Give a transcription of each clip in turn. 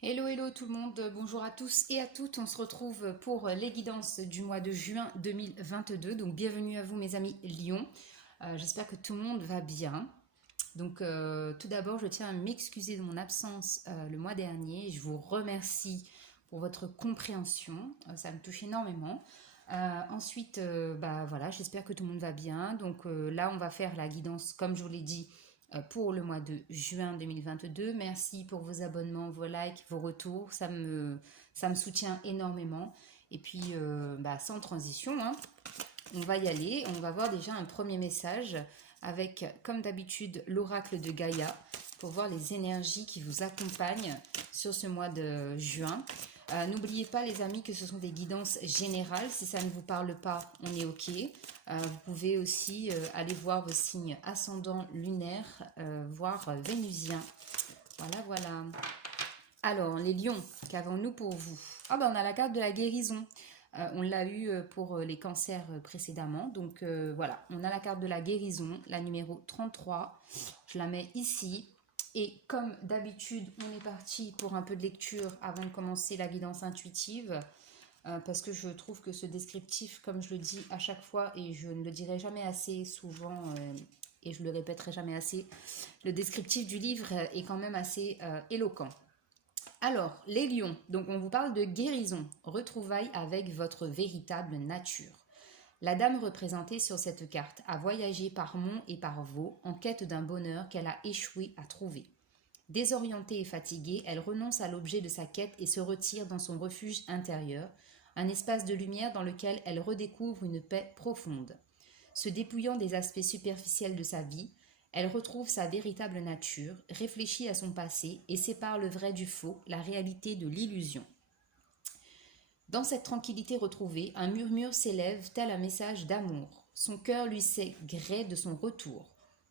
Hello, hello tout le monde, bonjour à tous et à toutes. On se retrouve pour les guidances du mois de juin 2022. Donc bienvenue à vous mes amis Lion. J'espère que tout le monde va bien. Donc tout d'abord, je tiens à m'excuser de mon absence le mois dernier. Je vous remercie pour votre compréhension. Ça me touche énormément. Ensuite, bah voilà, j'espère que tout le monde va bien. Donc là, on va faire la guidance, comme je vous l'ai dit, pour le mois de juin 2022. Merci pour vos abonnements, vos likes, vos retours. Ça me soutient énormément. Et puis, bah, sans transition, hein, on va y aller. On va voir déjà un premier message avec, comme d'habitude, l'oracle de Gaïa pour voir les énergies qui vous accompagnent sur ce mois de juin. N'oubliez pas les amis que ce sont des guidances générales. Si ça ne vous parle pas, on est OK. Vous pouvez aussi aller voir vos signes ascendants lunaires, voire vénusiens. Voilà, voilà. Alors, les lions, qu'avons-nous pour vous? Ah ben, on a la carte de la guérison. On l'a eu pour les cancers précédemment. Donc voilà, on a la carte de la guérison, la numéro 33. Je la mets ici. Et comme d'habitude, on est parti pour un peu de lecture avant de commencer la guidance intuitive. Parce que je trouve que ce descriptif, comme je le dis à chaque fois, et je ne le dirai jamais assez souvent, et je le répéterai jamais assez, le descriptif du livre est quand même assez éloquent. Alors, les lions, donc on vous parle de guérison, retrouvailles avec votre véritable nature. La dame représentée sur cette carte a voyagé par monts et par vaux en quête d'un bonheur qu'elle a échoué à trouver. Désorientée et fatiguée, elle renonce à l'objet de sa quête et se retire dans son refuge intérieur, un espace de lumière dans lequel elle redécouvre une paix profonde. Se dépouillant des aspects superficiels de sa vie, elle retrouve sa véritable nature, réfléchit à son passé et sépare le vrai du faux, la réalité de l'illusion. Dans cette tranquillité retrouvée, un murmure s'élève tel un message d'amour. Son cœur lui sait gré de son retour.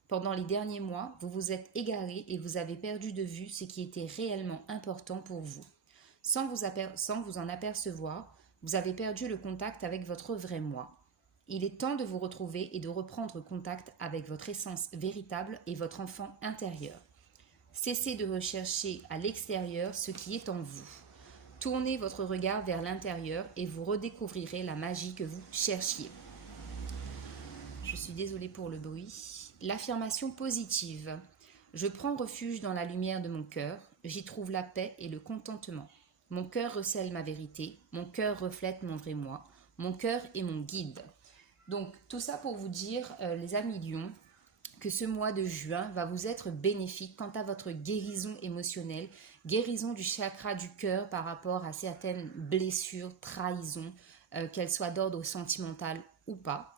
Pendant les derniers mois, vous vous êtes égaré et vous avez perdu de vue ce qui était réellement important pour vous. Sans vous en apercevoir, vous avez perdu le contact avec votre vrai moi. Il est temps de vous retrouver et de reprendre contact avec votre essence véritable et votre enfant intérieur. Cessez de rechercher à l'extérieur ce qui est en vous. Tournez votre regard vers l'intérieur et vous redécouvrirez la magie que vous cherchiez. Je suis désolée pour le bruit. L'affirmation positive. Je prends refuge dans la lumière de mon cœur, j'y trouve la paix et le contentement. Mon cœur recèle ma vérité, mon cœur reflète mon vrai moi, mon cœur est mon guide. Donc tout ça pour vous dire, les amis lions, que ce mois de juin va vous être bénéfique quant à votre guérison émotionnelle, guérison du chakra du cœur par rapport à certaines blessures, trahisons, qu'elles soient d'ordre sentimental ou pas.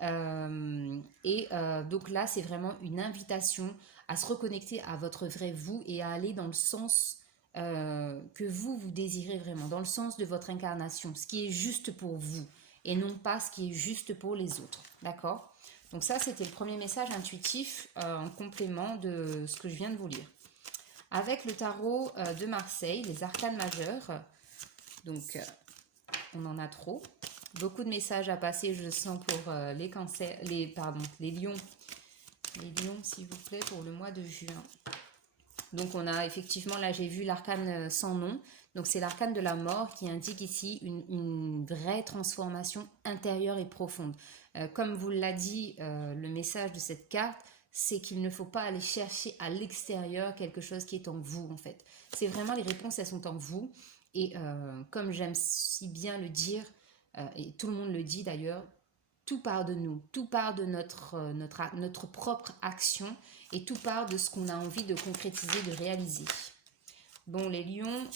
Donc là, c'est vraiment une invitation à se reconnecter à votre vrai vous et à aller dans le sens que vous désirez vraiment, dans le sens de votre incarnation, ce qui est juste pour vous et non pas ce qui est juste pour les autres. D'accord? Donc ça, c'était le premier message intuitif en complément de ce que je viens de vous lire. Avec le tarot de Marseille, les arcanes majeures, donc on en a trop. Beaucoup de messages à passer, je sens, pour les cancers, les lions. Les lions, s'il vous plaît, pour le mois de juin. Donc on a effectivement, là j'ai vu l'arcane sans nom. Donc c'est l'arcane de la mort qui indique ici une vraie transformation intérieure et profonde. Comme vous l'a dit le message de cette carte, c'est qu'il ne faut pas aller chercher à l'extérieur quelque chose qui est en vous en fait. C'est vraiment, les réponses elles sont en vous. Et comme j'aime si bien le dire, et tout le monde le dit d'ailleurs, tout part de nous, tout part de notre propre action et tout part de ce qu'on a envie de concrétiser, de réaliser. Bon, les lions,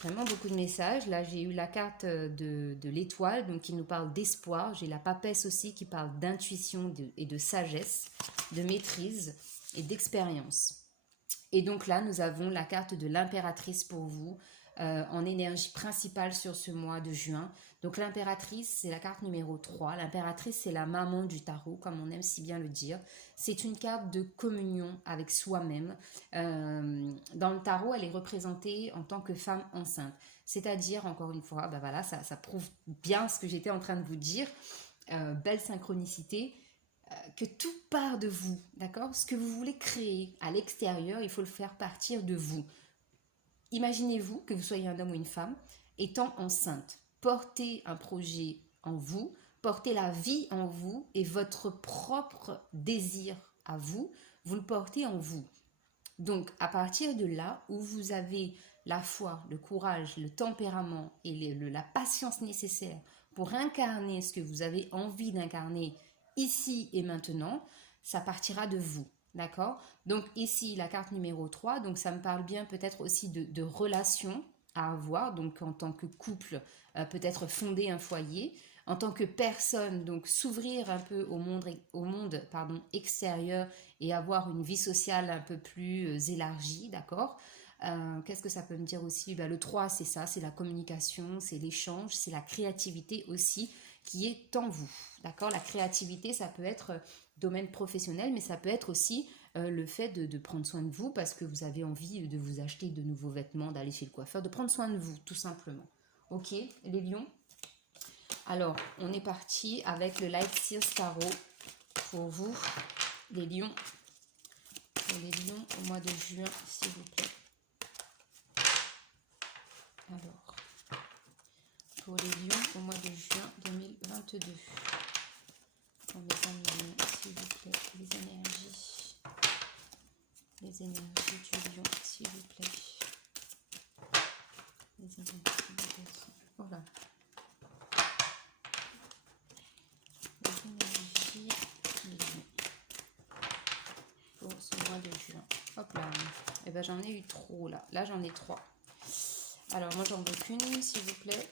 vraiment beaucoup de messages. Là, j'ai eu la carte de l'étoile, donc qui nous parle d'espoir. J'ai la papesse aussi qui parle d'intuition et de sagesse, de maîtrise et d'expérience. Et donc là, nous avons la carte de l'impératrice pour vous, en énergie principale sur ce mois de juin. Donc l'impératrice, c'est la carte numéro 3. L'impératrice, c'est la maman du tarot, comme on aime si bien le dire. C'est une carte de communion avec soi-même. Dans le tarot, elle est représentée en tant que femme enceinte. C'est-à-dire, encore une fois, ben voilà, ça prouve bien ce que j'étais en train de vous dire. Belle synchronicité, que tout part de vous, d'accord? Ce que vous voulez créer à l'extérieur, il faut le faire partir de vous. imaginez-vous que vous soyez un homme ou une femme étant enceinte. Portez un projet en vous, portez la vie en vous et votre propre désir à vous, vous le portez en vous. Donc, à partir de là où vous avez la foi, le courage, le tempérament et la patience nécessaire pour incarner ce que vous avez envie d'incarner ici et maintenant, ça partira de vous. D'accord? Donc ici, la carte numéro 3, donc ça me parle bien peut-être aussi de relations à avoir, donc en tant que couple, peut-être fonder un foyer, en tant que personne, donc s'ouvrir un peu au monde extérieur et avoir une vie sociale un peu plus élargie, d'accord? Qu'est-ce que ça peut me dire aussi? Le 3, c'est ça, c'est la communication, c'est l'échange, c'est la créativité aussi qui est en vous, d'accord? La créativité, ça peut être domaine professionnel, mais ça peut être aussi le fait de prendre soin de vous parce que vous avez envie de vous acheter de nouveaux vêtements, d'aller chez le coiffeur, de prendre soin de vous, tout simplement. Ok, les lions? Alors, on est parti avec le Light Sears Tarot pour vous, les lions. Pour les lions au mois de juin, s'il vous plaît. Alors, pour les lions au mois de juin 2022. Pour mes amis lions, s'il vous plaît, les énergies. Les énergies du lion, s'il vous plaît. Les énergies du poisson. Voilà. Les énergies du lion. Pour ce mois de juin. Hop là. Et ben j'en ai eu trop là. Là j'en ai 3. Alors moi j'en veux qu'une, s'il vous plaît.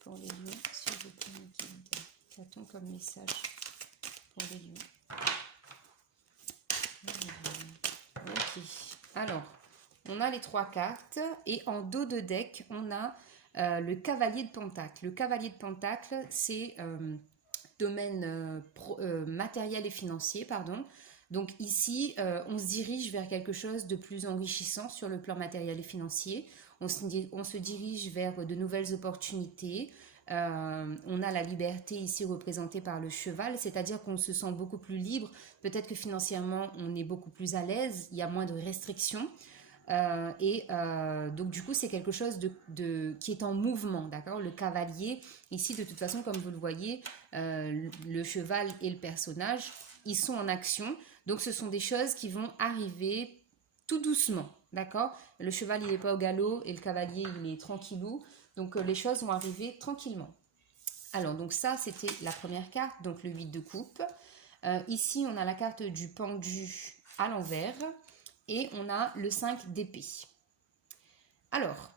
Pour les lions, s'il vous plaît, mes guides. Qu'a-t-on comme message pour les lions? Ok. Alors, on a les 3 cartes et en dos de deck, on a le cavalier de pentacle. Le cavalier de pentacle, c'est domaine matériel et financier, pardon. Donc ici, on se dirige vers quelque chose de plus enrichissant sur le plan matériel et financier. On se dirige vers de nouvelles opportunités. On a la liberté ici représentée par le cheval, c'est-à-dire qu'on se sent beaucoup plus libre. Peut-être que financièrement, on est beaucoup plus à l'aise, il y a moins de restrictions. Donc du coup c'est quelque chose qui est en mouvement, d'accord? Le cavalier ici, de toute façon, comme vous le voyez, le cheval et le personnage, ils sont en action, donc ce sont des choses qui vont arriver tout doucement, d'accord? Le cheval il n'est pas au galop et le cavalier il est tranquillou, donc les choses vont arriver tranquillement. Alors donc ça c'était la première carte, donc le 8 de coupe. Ici on a la carte du pendu à l'envers. Et on a le 5 d'épée. Alors,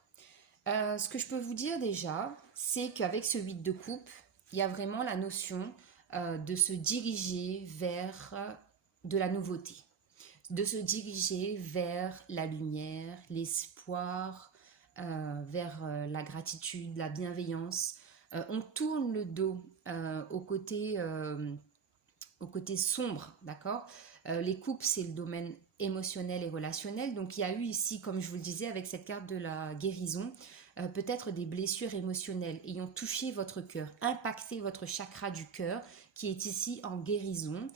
ce que je peux vous dire déjà, c'est qu'avec ce 8 de coupe, il y a vraiment la notion de se diriger vers de la nouveauté, de se diriger vers la lumière, l'espoir, vers la gratitude, la bienveillance. On tourne le dos au côté sombre, d'accord? Les coupes, c'est le domaine émotionnel et relationnel. Donc, il y a eu ici, comme je vous le disais, avec cette carte de la guérison, peut-être des blessures émotionnelles ayant touché votre cœur, impacté votre chakra du cœur, qui est ici en guérison,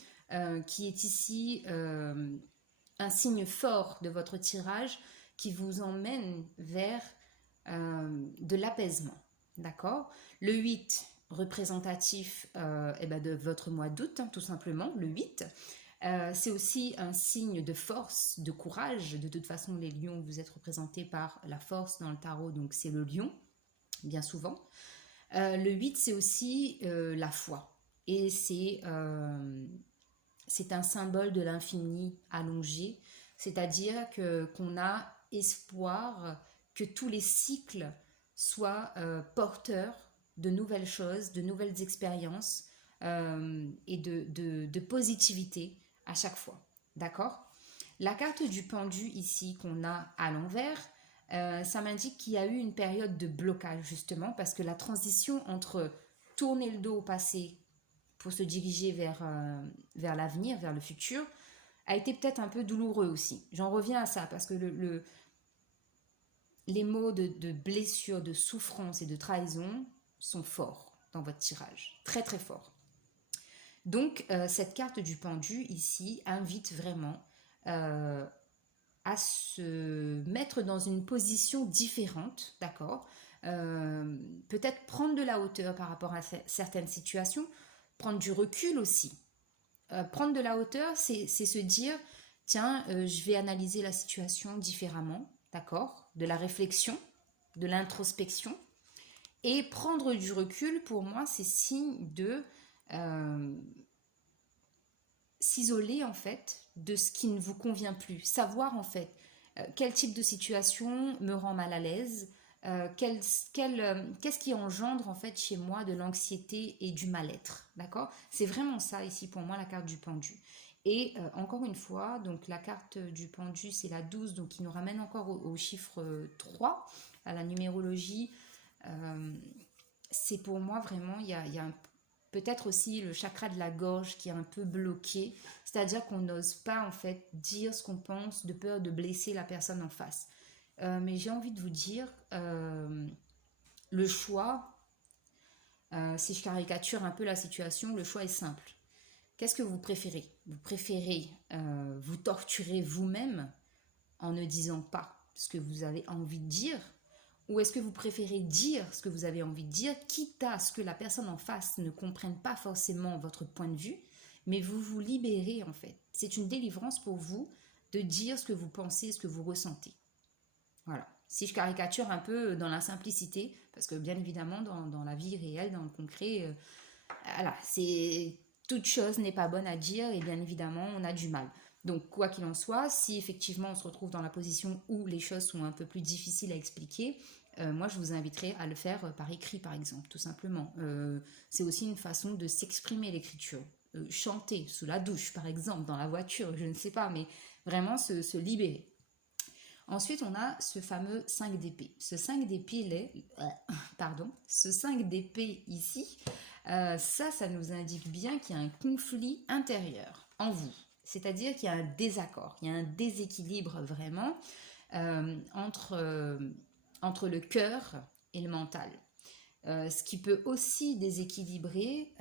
qui est ici un signe fort de votre tirage qui vous emmène vers de l'apaisement, d'accord? Le 8, représentatif de votre mois d'août, hein, tout simplement, le 8. C'est aussi un signe de force, de courage. De toute façon, les lions, vous êtes représentés par la force dans le tarot, donc c'est le lion, bien souvent. Le 8, c'est aussi la foi. Et c'est un symbole de l'infini allongé, c'est-à-dire qu'on a espoir que tous les cycles soient porteurs de nouvelles choses, de nouvelles expériences et de positivité à chaque fois. D'accord? La carte du pendu ici qu'on a à l'envers, ça m'indique qu'il y a eu une période de blocage justement parce que la transition entre tourner le dos au passé pour se diriger vers l'avenir, vers le futur, a été peut-être un peu douloureux aussi. J'en reviens à ça parce que les mots de blessure, de souffrance et de trahison sont forts dans votre tirage, très très forts. Donc cette carte du pendu ici invite vraiment à à se mettre dans une position différente, d'accord? Peut-être prendre de la hauteur par rapport à certaines situations, prendre du recul aussi. Prendre de la hauteur, c'est se dire, tiens, je vais analyser la situation différemment, d'accord? De la réflexion, de l'introspection. Et prendre du recul, pour moi, c'est signe de s'isoler, en fait, de ce qui ne vous convient plus. Savoir, en fait, quel type de situation me rend mal à l'aise, qu'est-ce qui engendre en fait chez moi de l'anxiété et du mal-être, d'accord? C'est vraiment ça ici pour moi la carte du pendu. Et encore une fois, donc la carte du pendu c'est la 12, donc qui nous ramène encore au chiffre 3, à la numérologie. C'est pour moi vraiment, il y a peut-être aussi le chakra de la gorge qui est un peu bloqué, c'est-à-dire qu'on n'ose pas en fait dire ce qu'on pense de peur de blesser la personne en face. Mais j'ai envie de vous dire, le choix, si je caricature un peu la situation, le choix est simple. Qu'est-ce que vous préférez? Vous préférez vous torturer vous-même en ne disant pas ce que vous avez envie de dire? Ou est-ce que vous préférez dire ce que vous avez envie de dire, quitte à ce que la personne en face ne comprenne pas forcément votre point de vue, mais vous vous libérez en fait. C'est une délivrance pour vous de dire ce que vous pensez, ce que vous ressentez. Voilà. Si je caricature un peu dans la simplicité, parce que bien évidemment, dans la vie réelle, dans le concret, voilà, toute chose n'est pas bonne à dire et bien évidemment, on a du mal. Donc, quoi qu'il en soit, si effectivement on se retrouve dans la position où les choses sont un peu plus difficiles à expliquer, moi je vous inviterai à le faire par écrit par exemple, tout simplement. C'est aussi une façon de s'exprimer l'écriture. Chanter sous la douche par exemple, dans la voiture, je ne sais pas, mais vraiment se libérer. Ensuite, on a ce fameux 5 d'épée. Ce 5 d'épée, ce 5 d'épée ici, ça nous indique bien qu'il y a un conflit intérieur en vous. C'est-à-dire qu'il y a un désaccord, il y a un déséquilibre vraiment entre le cœur et le mental. Ce qui peut aussi déséquilibrer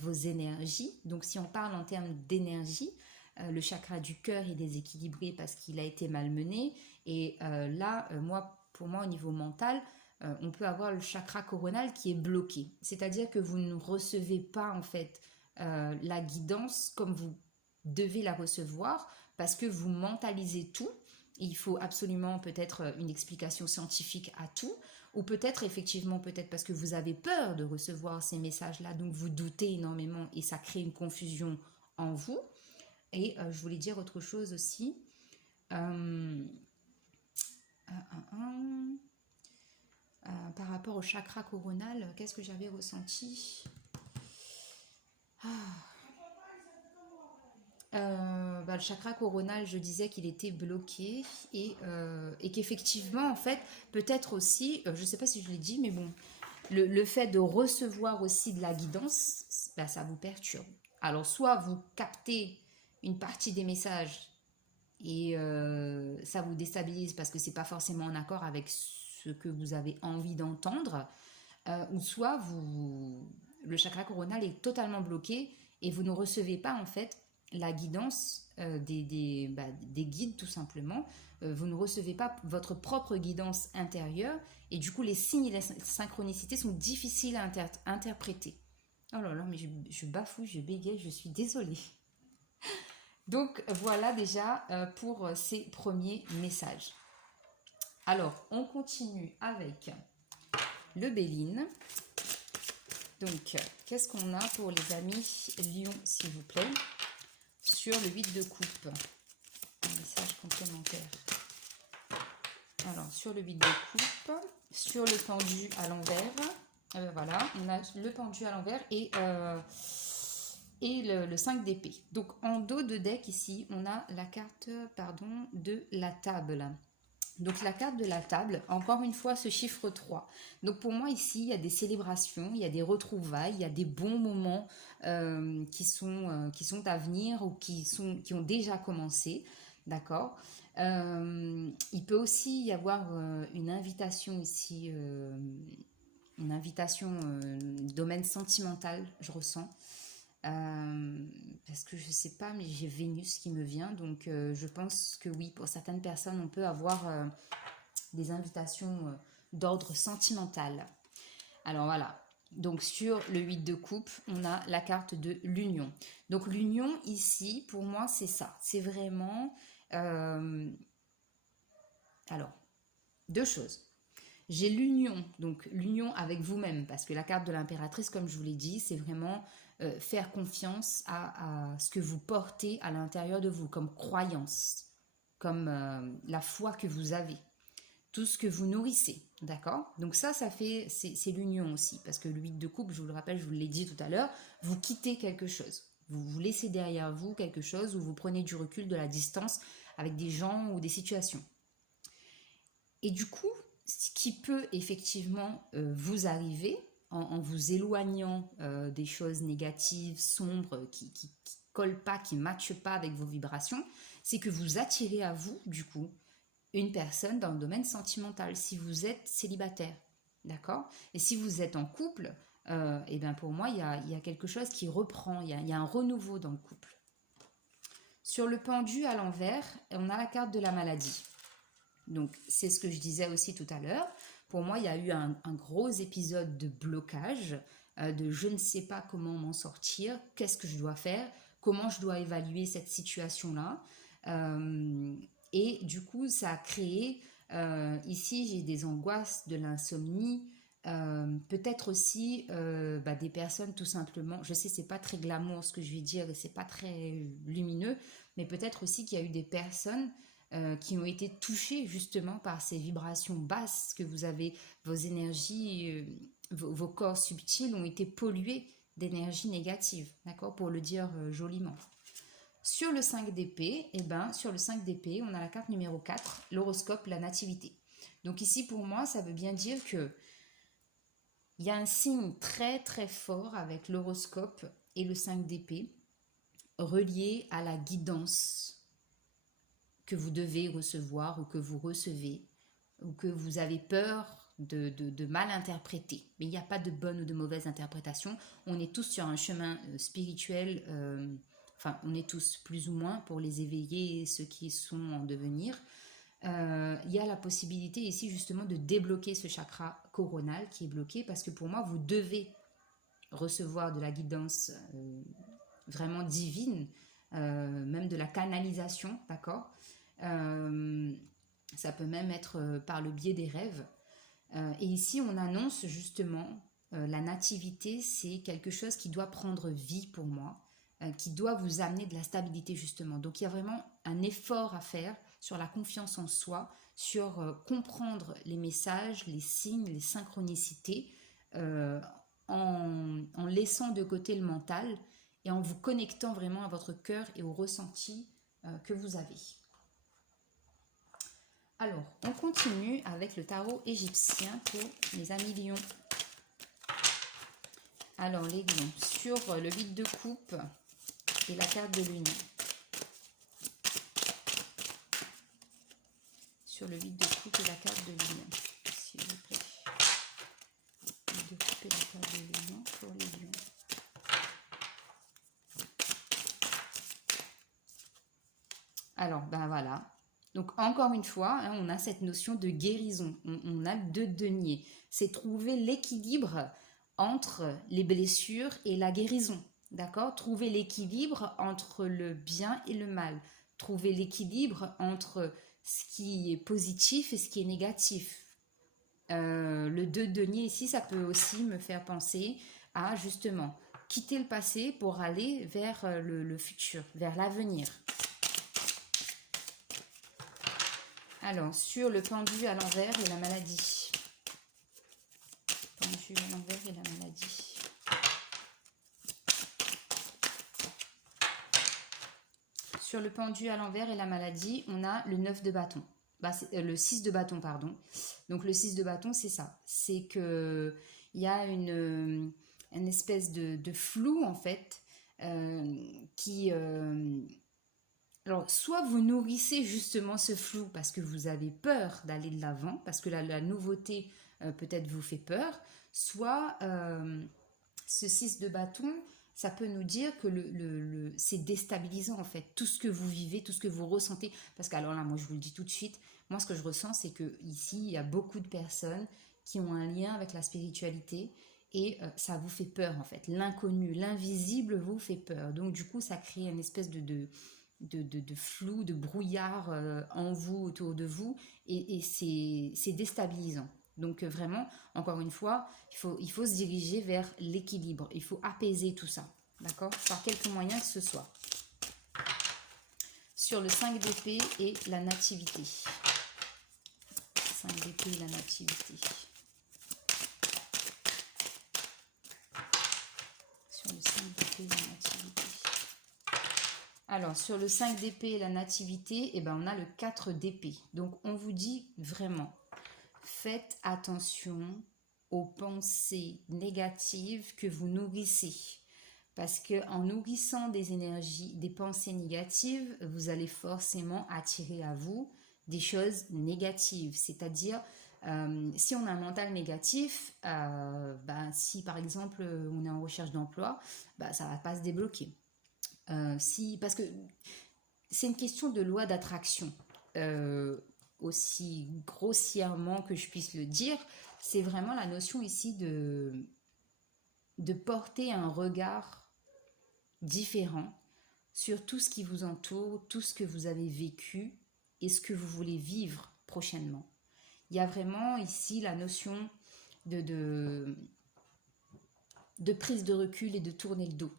vos énergies. Donc si on parle en termes d'énergie, le chakra du cœur est déséquilibré parce qu'il a été malmené. Et pour moi, au niveau mental, on peut avoir le chakra coronal qui est bloqué. C'est-à-dire que vous ne recevez pas en fait la guidance comme vous devez la recevoir parce que vous mentalisez tout. Il faut absolument peut-être une explication scientifique à tout, ou peut-être effectivement, peut-être parce que vous avez peur de recevoir ces messages-là, donc vous doutez énormément et ça crée une confusion en vous. Et je voulais dire autre chose aussi. Par rapport au chakra coronal, qu'est-ce que j'avais ressenti? Le chakra coronal, je disais qu'il était bloqué et qu'effectivement, en fait, peut-être aussi, je ne sais pas si je l'ai dit, mais bon, le fait de recevoir aussi de la guidance, ça vous perturbe. Alors, soit vous captez une partie des messages et ça vous déstabilise parce que c'est pas forcément en accord avec ce que vous avez envie d'entendre, ou soit le chakra coronal est totalement bloqué et vous ne recevez pas en fait la guidance des guides tout simplement. Vous ne recevez pas votre propre guidance intérieure et du coup les signes et les synchronicités sont difficiles à interpréter. Oh là là, mais je bafoue, je bégaye, je suis désolée. Donc voilà déjà pour ces premiers messages. Alors, on continue avec le Béline. Donc, qu'est-ce qu'on a pour les amis Lion, s'il vous plaît, sur le 8 de coupe? Un message complémentaire. Alors, sur le 8 de coupe, sur le pendu à l'envers, voilà, on a le pendu à l'envers et le 5 d'épée. Donc, en dos de deck, ici, on a la carte de la table. Donc, la carte de la table, encore une fois, ce chiffre 3. Donc, pour moi, ici, il y a des célébrations, il y a des retrouvailles, il y a des bons moments qui sont à venir ou qui ont déjà commencé. D'accord. Il peut aussi y avoir une invitation ici, une invitation domaine sentimental, je ressens. Parce que je sais pas, mais j'ai Vénus qui me vient, donc je pense que oui, pour certaines personnes, on peut avoir des invitations d'ordre sentimental. Alors voilà, donc sur le 8 de coupe, on a la carte de l'union. Donc l'union ici, pour moi, c'est ça. C'est vraiment... alors, deux choses. J'ai l'union, donc l'union avec vous-même, parce que la carte de l'impératrice, comme je vous l'ai dit, c'est vraiment faire confiance à ce que vous portez à l'intérieur de vous, comme croyance, comme la foi que vous avez, tout ce que vous nourrissez, d'accord? Donc ça fait, c'est l'union aussi, parce que le 8 de coupe, je vous le rappelle, je vous l'ai dit tout à l'heure, vous quittez quelque chose, vous laissez derrière vous quelque chose, ou vous prenez du recul, de la distance avec des gens ou des situations. Et du coup, ce qui peut effectivement vous arriver en vous éloignant des choses négatives, sombres, qui collent pas, qui ne matchent pas avec vos vibrations, c'est que vous attirez à vous, du coup, une personne dans le domaine sentimental, si vous êtes célibataire, d'accord? Et si vous êtes en couple, et bien pour moi, il y a quelque chose qui reprend, il y a un renouveau dans le couple. Sur le pendu à l'envers, on a la carte de la maladie. Donc, c'est ce que je disais aussi tout à l'heure. Pour moi, il y a eu un gros épisode de blocage, de je ne sais pas comment m'en sortir, qu'est-ce que je dois faire, comment je dois évaluer cette situation-là. Et du coup, ça a créé, ici, j'ai des angoisses, de l'insomnie, peut-être aussi des personnes tout simplement, je sais c'est pas très glamour ce que je vais dire et c'est pas très lumineux, mais peut-être aussi qu'il y a eu des personnes qui ont été touchés justement par ces vibrations basses que vous avez, vos énergies, vos corps subtils ont été pollués d'énergie négative, d'accord, pour le dire joliment. Sur le 5 d'épée, sur le 5 d'épée, on a la carte numéro 4, l'horoscope, la nativité. Donc ici, pour moi, ça veut bien dire que il y a un signe très très fort avec l'horoscope et le 5 d'épée, relié à la guidance que vous devez recevoir ou que vous recevez ou que vous avez peur de mal interpréter. Mais il n'y a pas de bonne ou de mauvaise interprétation. On est tous sur un chemin spirituel, on est tous plus ou moins pour les éveillés et ceux qui sont en devenir. Il y a la possibilité ici justement de débloquer ce chakra coronal qui est bloqué parce que pour moi, vous devez recevoir de la guidance vraiment divine, même de la canalisation, d'accord? Ça peut même être par le biais des rêves. Et ici, on annonce justement la nativité, c'est quelque chose qui doit prendre vie pour moi, qui doit vous amener de la stabilité justement. Donc il y a vraiment un effort à faire sur la confiance en soi, sur comprendre les messages, les signes, les synchronicités, en laissant de côté le mental et en vous connectant vraiment à votre cœur et au ressenti que vous avez. Alors, on continue avec le tarot égyptien pour mes amis lions. Alors, les lions, sur le 8 de coupe et la carte de l'union. Sur le 8 de coupe et la carte de l'union, s'il vous plaît. 8 de coupe et la carte de l'union pour les lions. Alors, voilà. Donc, encore une fois, on a cette notion de guérison. On a le 2 de denier. C'est trouver l'équilibre entre les blessures et la guérison. D'accord? Trouver l'équilibre entre le bien et le mal. Trouver l'équilibre entre ce qui est positif et ce qui est négatif. Le 2 de denier ici, ça peut aussi me faire penser à justement quitter le passé pour aller vers le futur, vers l'avenir. Alors, sur le pendu à l'envers et la maladie. Pendu à l'envers et la maladie. Sur le pendu à l'envers et la maladie, on a le 9 de bâton. Le 6 de bâton, pardon. Donc, le 6 de bâton, c'est ça. C'est qu'il y a une espèce de flou, en fait, qui... alors, soit vous nourrissez justement ce flou parce que vous avez peur d'aller de l'avant, parce que la nouveauté peut-être vous fait peur, soit ce 6 de bâton, ça peut nous dire que c'est déstabilisant en fait, tout ce que vous vivez, tout ce que vous ressentez. Parce que alors là, moi je vous le dis tout de suite, moi ce que je ressens, c'est que ici, il y a beaucoup de personnes qui ont un lien avec la spiritualité et ça vous fait peur en fait. L'inconnu, l'invisible vous fait peur. Donc du coup, ça crée une espèce de flou, de brouillard en vous, autour de vous, et c'est déstabilisant. Donc vraiment, encore une fois, il faut se diriger vers l'équilibre. Il faut apaiser tout ça, d'accord? Par quelques moyens que ce soit. Sur le 5 d'épée et la nativité. 5 d'épée et la nativité. Sur le 5 d'épée et la nativité. Alors, sur le 5 d'épée et la nativité, eh ben, on a le 4 d'épée. Donc, on vous dit vraiment, faites attention aux pensées négatives que vous nourrissez. Parce qu'en nourrissant des énergies, des pensées négatives, vous allez forcément attirer à vous des choses négatives. C'est-à-dire, si on a un mental négatif, si par exemple on est en recherche d'emploi, ça ne va pas se débloquer. Parce que c'est une question de loi d'attraction. Aussi grossièrement que je puisse le dire, c'est vraiment la notion ici de porter un regard différent sur tout ce qui vous entoure, tout ce que vous avez vécu et ce que vous voulez vivre prochainement. Il y a vraiment ici la notion de prise de recul et de tourner le dos.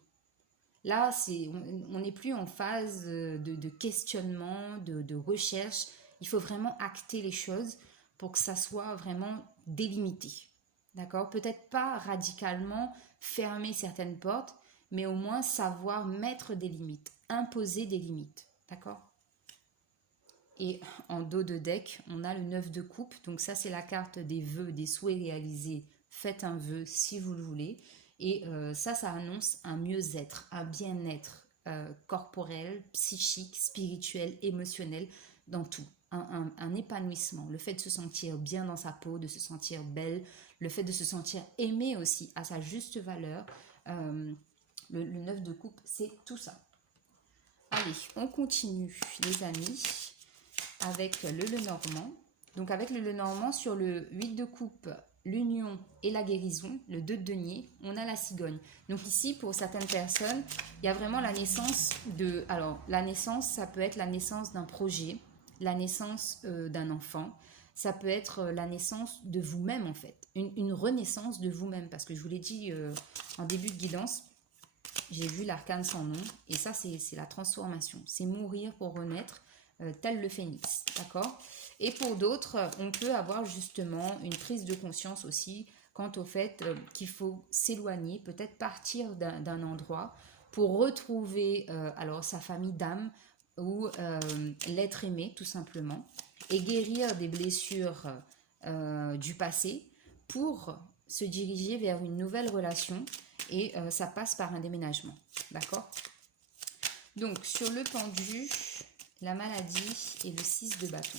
Là, on n'est plus en phase de questionnement, de recherche. Il faut vraiment acter les choses pour que ça soit vraiment délimité. D'accord? Peut-être pas radicalement fermer certaines portes, mais au moins savoir mettre des limites, imposer des limites. D'accord? Et en dos de deck, on a le 9 de coupe. Donc ça, c'est la carte des vœux, des souhaits réalisés. Faites un vœu si vous le voulez. Et ça annonce un mieux-être, un bien-être corporel, psychique, spirituel, émotionnel, dans tout. Un épanouissement, le fait de se sentir bien dans sa peau, de se sentir belle, le fait de se sentir aimé aussi à sa juste valeur. Le 9 de coupe, c'est tout ça. Allez, on continue les amis avec le Lenormand. Donc avec le Lenormand, sur le 8 de coupe, l'union et la guérison, le 2 de denier, on a la cigogne. Donc ici, pour certaines personnes, il y a vraiment la naissance de... Alors, la naissance, ça peut être la naissance d'un projet, la naissance d'un enfant, ça peut être la naissance de vous-même en fait, une renaissance de vous-même, parce que je vous l'ai dit en début de guidance, j'ai vu l'arcane sans nom, et ça c'est la transformation, c'est mourir pour renaître, tel le phénix, d'accord? Et pour d'autres, on peut avoir justement une prise de conscience aussi quant au fait qu'il faut s'éloigner, peut-être partir d'un endroit pour retrouver alors sa famille d'âme ou l'être aimé tout simplement, et guérir des blessures du passé pour se diriger vers une nouvelle relation, et ça passe par un déménagement, d'accord? Donc sur le pendu, la maladie et le 6 de bâton.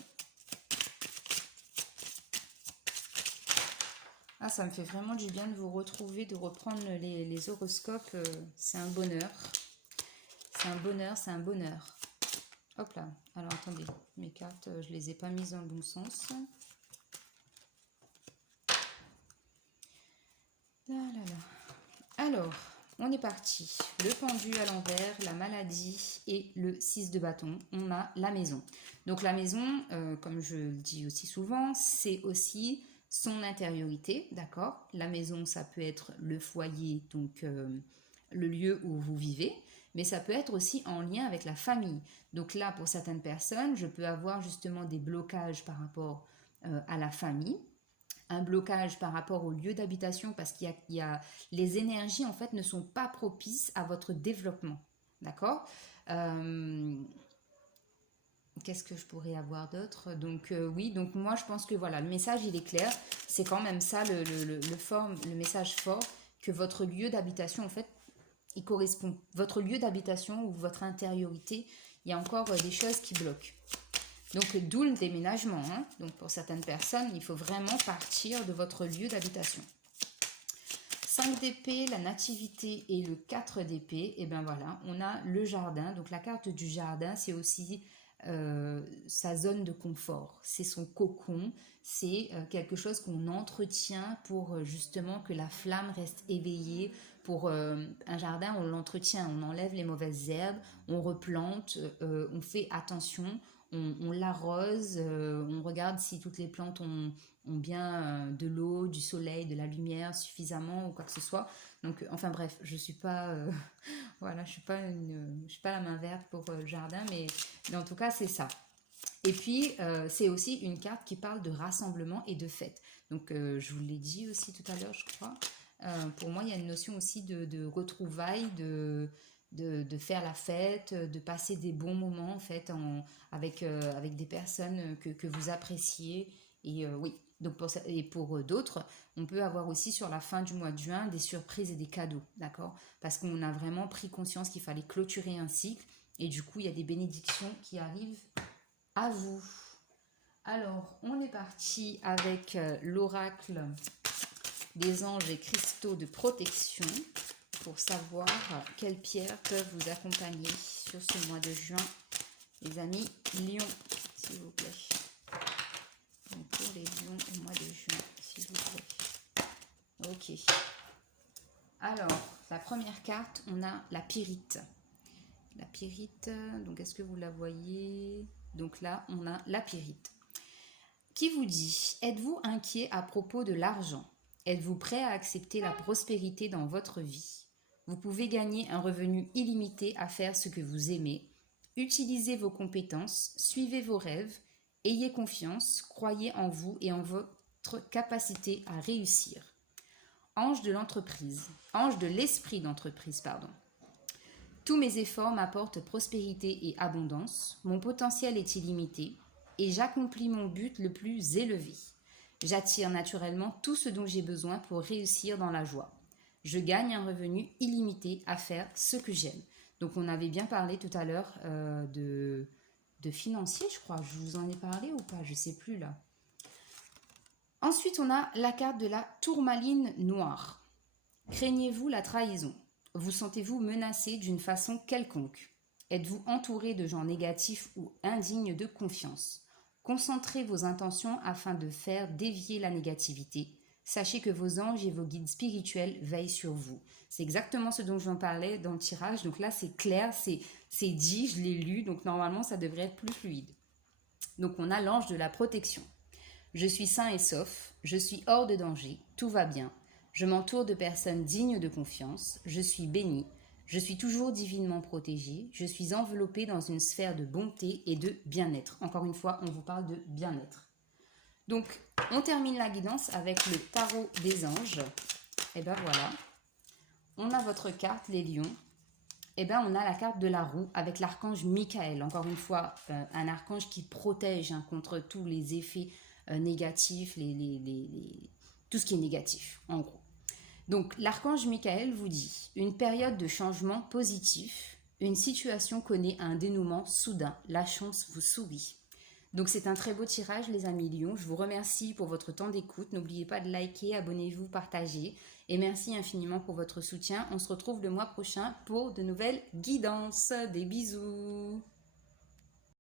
Ah, ça me fait vraiment du bien de vous retrouver, de reprendre les horoscopes, c'est un bonheur. C'est un bonheur, c'est un bonheur. Hop là, alors attendez, mes cartes, je les ai pas mises dans le bon sens. Là, là, là. Alors, on est parti. Le pendu à l'envers, la maladie et le 6 de bâton. On a la maison. Donc la maison, comme je le dis aussi souvent, c'est aussi son intériorité, d'accord? La maison, ça peut être le foyer, donc le lieu où vous vivez, mais ça peut être aussi en lien avec la famille. Donc là, pour certaines personnes, je peux avoir justement des blocages par rapport à la famille, un blocage par rapport au lieu d'habitation, parce qu'il y a les énergies en fait ne sont pas propices à votre développement, d'accord? Qu'est-ce que je pourrais avoir d'autre? Donc oui, donc moi je pense que voilà, le message il est clair, c'est quand même ça le message fort, que votre lieu d'habitation en fait, il correspond, votre lieu d'habitation ou votre intériorité, il y a encore des choses qui bloquent. Donc d'où le déménagement, hein. Donc pour certaines personnes, il faut vraiment partir de votre lieu d'habitation. 5 d'épée, la nativité et le 4 d'épée, et bien voilà, on a le jardin. Donc la carte du jardin, c'est aussi sa zone de confort, c'est son cocon, c'est quelque chose qu'on entretient pour justement que la flamme reste éveillée. Pour un jardin, on l'entretient, on enlève les mauvaises herbes, on replante, on fait attention, on l'arrose, on regarde si toutes les plantes ont bien de l'eau, du soleil, de la lumière suffisamment ou quoi que ce soit. Donc, enfin bref, je suis pas, voilà, je suis pas la main verte pour le jardin, mais en tout cas c'est ça. Et puis c'est aussi une carte qui parle de rassemblement et de fête. Donc je vous l'ai dit aussi tout à l'heure, je crois. Pour moi, il y a une notion aussi de retrouvailles, de faire la fête, de passer des bons moments en fait avec des personnes que vous appréciez. Et oui, donc pour d'autres, on peut avoir aussi sur la fin du mois de juin des surprises et des cadeaux, d'accord? Parce qu'on a vraiment pris conscience qu'il fallait clôturer un cycle et du coup, il y a des bénédictions qui arrivent à vous. Alors, on est parti avec l'oracle des anges et cristaux de protection pour savoir quelles pierres peuvent vous accompagner sur ce mois de juin, les amis Lion, s'il vous plaît. Donc pour les lions au mois de juin, s'il vous plaît. Ok. Alors, la première carte, on a la pyrite. La pyrite, donc est-ce que vous la voyez? Donc là, on a la pyrite. Qui vous dit, êtes-vous inquiet à propos de l'argent? Êtes-vous prêt à accepter la prospérité dans votre vie? Vous pouvez gagner un revenu illimité à faire ce que vous aimez. Utilisez vos compétences, suivez vos rêves, ayez confiance, croyez en vous et en votre capacité à réussir. Ange de l'entreprise, ange de l'esprit d'entreprise, pardon. Tous mes efforts m'apportent prospérité et abondance, mon potentiel est illimité et j'accomplis mon but le plus élevé. J'attire naturellement tout ce dont j'ai besoin pour réussir dans la joie. Je gagne un revenu illimité à faire ce que j'aime. Donc on avait bien parlé tout à l'heure de financier, je crois. Je vous en ai parlé ou pas? Je ne sais plus là. Ensuite, on a la carte de la tourmaline noire. Craignez-vous la trahison? Vous sentez-vous menacé d'une façon quelconque? Êtes-vous entouré de gens négatifs ou indignes de confiance? Concentrez vos intentions afin de faire dévier la négativité. Sachez que vos anges et vos guides spirituels veillent sur vous. C'est exactement ce dont je vous parlais dans le tirage. Donc là, c'est clair, c'est dit, je l'ai lu. Donc normalement, ça devrait être plus fluide. Donc on a l'ange de la protection. Je suis sain et sauf. Je suis hors de danger. Tout va bien. Je m'entoure de personnes dignes de confiance. Je suis béni. Je suis toujours divinement protégée. Je suis enveloppée dans une sphère de bonté et de bien-être. Encore une fois, on vous parle de bien-être. Donc, on termine la guidance avec le tarot des anges. Et ben voilà. On a votre carte, les lions. Et ben on a la carte de la roue avec l'archange Michael. Encore une fois, un archange qui protège contre tous les effets négatifs, tout ce qui est négatif, en gros. Donc, l'archange Michael vous dit « Une période de changement positif, une situation connaît un dénouement soudain, la chance vous sourit. » Donc, c'est un très beau tirage, les amis lions. Je vous remercie pour votre temps d'écoute. N'oubliez pas de liker, abonnez-vous, partagez. Et merci infiniment pour votre soutien. On se retrouve le mois prochain pour de nouvelles guidances. Des bisous.